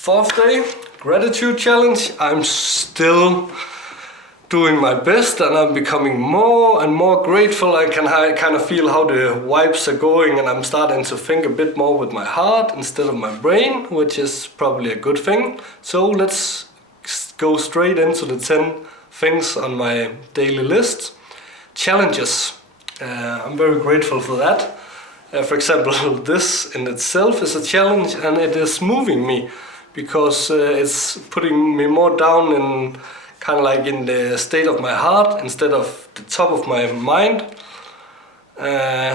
Fourth day, gratitude challenge. I'm still doing my best and I'm becoming more and more grateful. I can kind of feel how the vibes are going, and I'm starting to think a bit more with my heart instead of my brain, which is probably a good thing. So let's go straight into the 10 things on my daily list. Challenges. I'm very grateful for that. For example, this in itself is a challenge, and it is moving me because it's putting me more down in kind of like in the state of my heart instead of the top of my mind.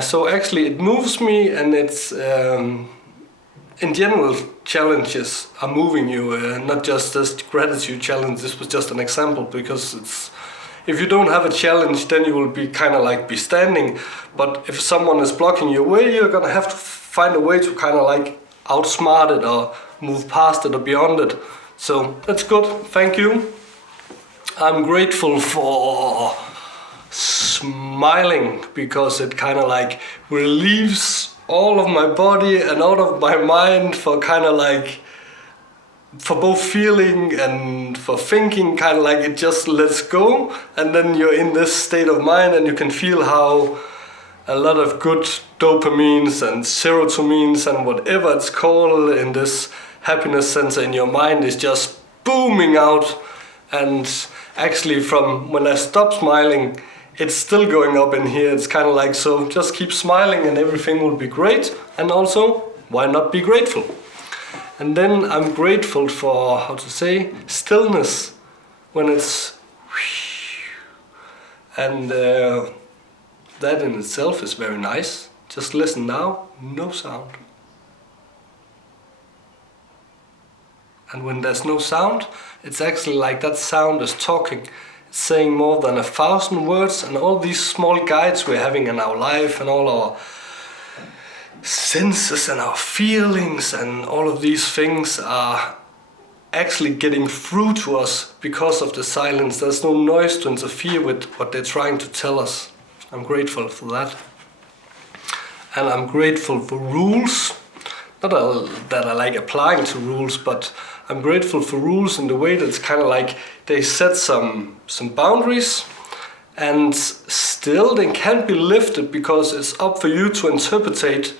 So actually it moves me, and it's in general challenges are moving you, not just this gratitude challenge. This was just an example because it's, if you don't have a challenge, then you will be kind of like be standing. But if someone is blocking your way, you're gonna have to find a way to kind of like outsmart it or move past it or beyond it. So that's good. Thank you. I'm grateful for smiling because it kind of like relieves all of my body and out of my mind, for kind of like for both feeling and for thinking, kind of like it just lets go, and then you're in this state of mind and you can feel how a lot of good dopamines and serotonins and whatever it's called in this happiness sensor in your mind is just booming out. And actually from when I stop smiling, it's still going up in here. It's kind of like, so just keep smiling and everything will be great. And also, why not be grateful? And then I'm grateful for, how to say, stillness, when it's and that in itself is very nice. Just listen now, no sound. And when there's no sound, it's actually like that sound is talking. It's saying more than 1,000 words, and all these small guides we're having in our life and all our senses and our feelings and all of these things are actually getting through to us because of the silence. There's no noise to interfere with what they're trying to tell us. I'm grateful for that. And I'm grateful for rules. Not that I like applying to rules, but I'm grateful for rules in the way that it's kind of like they set some boundaries, and still they can't be lifted because it's up for you to interpret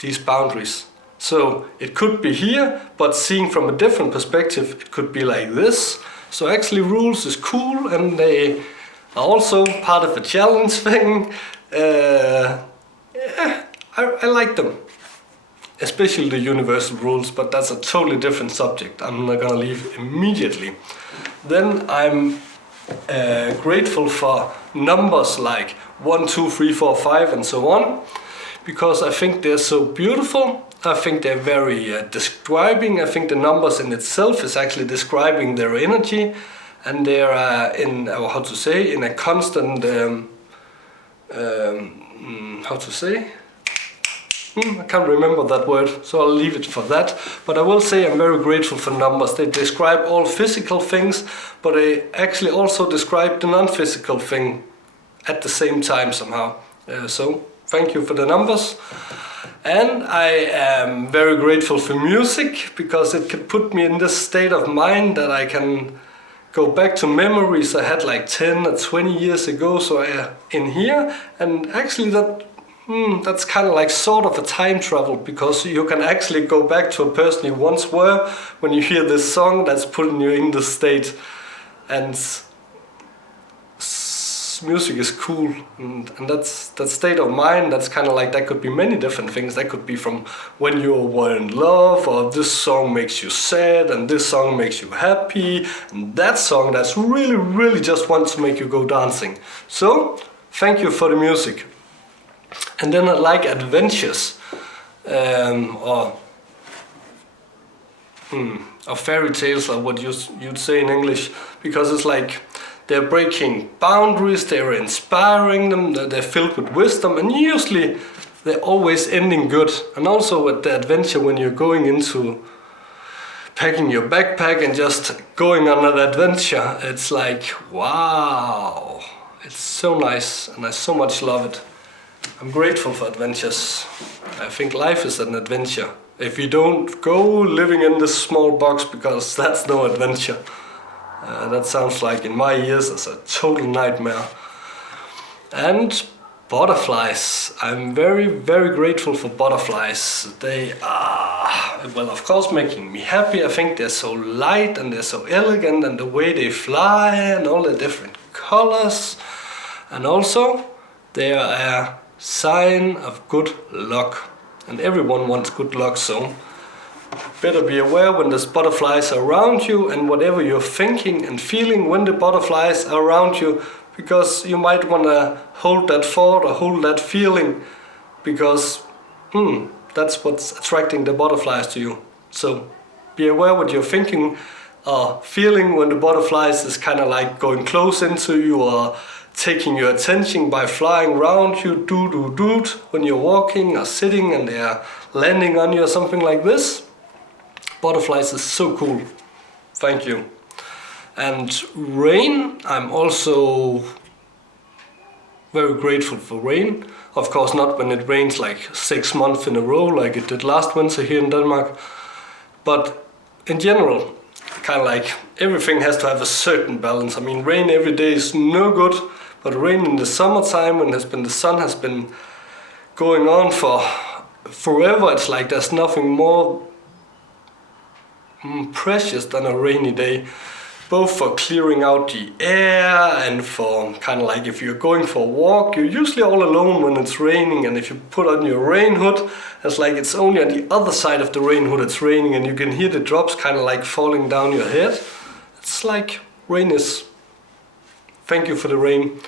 these boundaries. So it could be here, but seeing from a different perspective, it could be like this. So actually rules is cool, and they are also part of a challenge thing. I like them. Especially the universal rules, but that's a totally different subject. I'm not gonna leave immediately. Then I'm grateful for numbers like 1, 2, 3, 4, 5 and so on, because I think they're so beautiful. I think they're very describing. I think the numbers in itself is actually describing their energy, and they're in, how to say, in a constant, how to say? I can't remember that word, so I'll leave it for that. But I will say I'm very grateful for numbers. They describe all physical things, but they actually also describe the non-physical thing at the same time somehow. So thank you for the numbers. And I am very grateful for music, because it can put me in this state of mind that I can go back to memories I had like 10 or 20 years ago. So in here, and actually that's kind of like sort of a time travel, because you can actually go back to a person you once were when you hear this song that's putting you in this state. And music is cool, and that's that state of mind. That's kind of like, that could be many different things. That could be from when you were in love, or this song makes you sad, and this song makes you happy, and that song that's really just wants to make you go dancing. So thank you for the music. And then I like adventures, or fairy tales, or what you'd say in English, because it's like they're breaking boundaries, they're inspiring them, they're filled with wisdom, and usually they're always ending good. And also with the adventure, when you're going into packing your backpack and just going on an adventure, it's like, wow, it's so nice, and I so much love it. I'm grateful for adventures. I think life is an adventure. if you don't go living in this small box, because that's no adventure. That sounds like in my ears as a total nightmare. And butterflies. I'm very, very grateful for butterflies. They are, well, of course, making me happy. I think they're so light and they're so elegant, and the way they fly and all the different colors. And also, they are a sign of good luck. And everyone wants good luck, so better be aware when there's butterflies around you, and whatever you're thinking and feeling when the butterflies are around you, because you might want to hold that thought or hold that feeling, because that's what's attracting the butterflies to you. So be aware what you're thinking or feeling when the butterflies is kind of like going close into you or taking your attention by flying around you, doot, when you're walking or sitting and they're landing on you or something like this. Butterflies is so cool. Thank you. And rain, I'm also very grateful for rain. Of course not when it rains like 6 months in a row like it did last winter here in Denmark. But in general, kind of like everything has to have a certain balance. I mean, rain every day is no good, but rain in the summertime when the sun has been going on for forever, it's like there's nothing more precious than a rainy day. Both for clearing out the air and for kind of like if you're going for a walk, you're usually all alone when it's raining, and if you put on your rain hood, it's like it's only on the other side of the rain hood it's raining, and you can hear the drops kind of like falling down your head. It's like rain is... Thank you for the rain.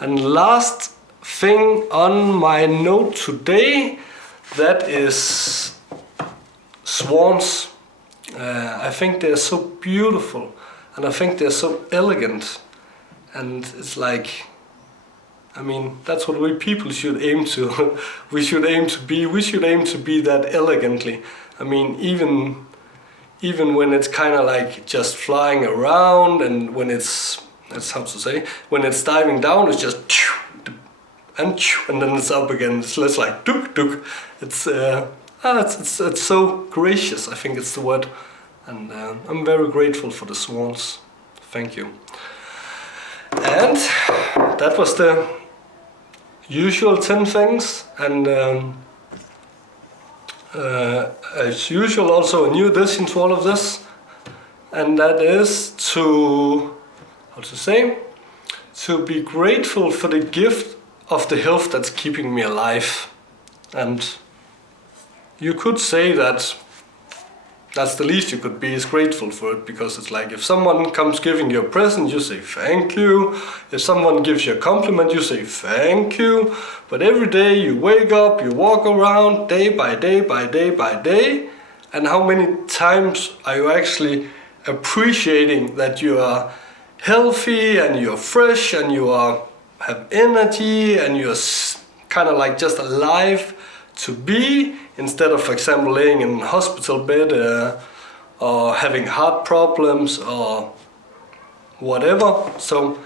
And last thing on my note today, that is swans. I think they're so beautiful. And I think they're so elegant, and it's like, I mean, that's what we people should aim to. We should aim to be that elegantly. I mean, even when it's kind of like just flying around, and when it's, that's how to say, when it's diving down, it's just and then it's up again. It's less like duk. It's so gracious, I think it's the word. And I'm very grateful for the swans. Thank you. And that was the usual 10 things. And as usual, also a new addition to all of this. And that is to be grateful for the gift of the health that's keeping me alive. And you could say that that's the least you could be, is grateful for it, because it's like if someone comes giving you a present, you say thank you. If someone gives you a compliment, you say thank you. But every day you wake up, you walk around day by day by day by day, and how many times are you actually appreciating that you are healthy and you're fresh and you have energy and you're kind of like just alive to be, instead of, for example, laying in a hospital bed or having heart problems or whatever. So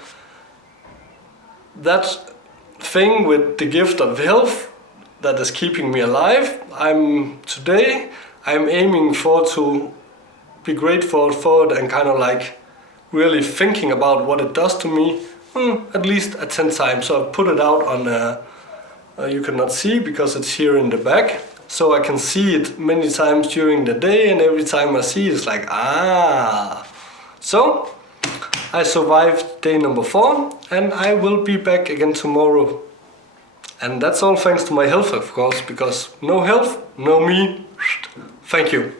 that thing with the gift of health that is keeping me alive, I'm aiming for to be grateful for it, and kind of like really thinking about what it does to me at least 10 times. So I've put it out on you cannot see because it's here in the back, so I can see it many times during the day, and every time I see it, it's like, So I survived day number 4, and I will be back again tomorrow. And that's all thanks to my health, of course, because no health, no me. Thank you.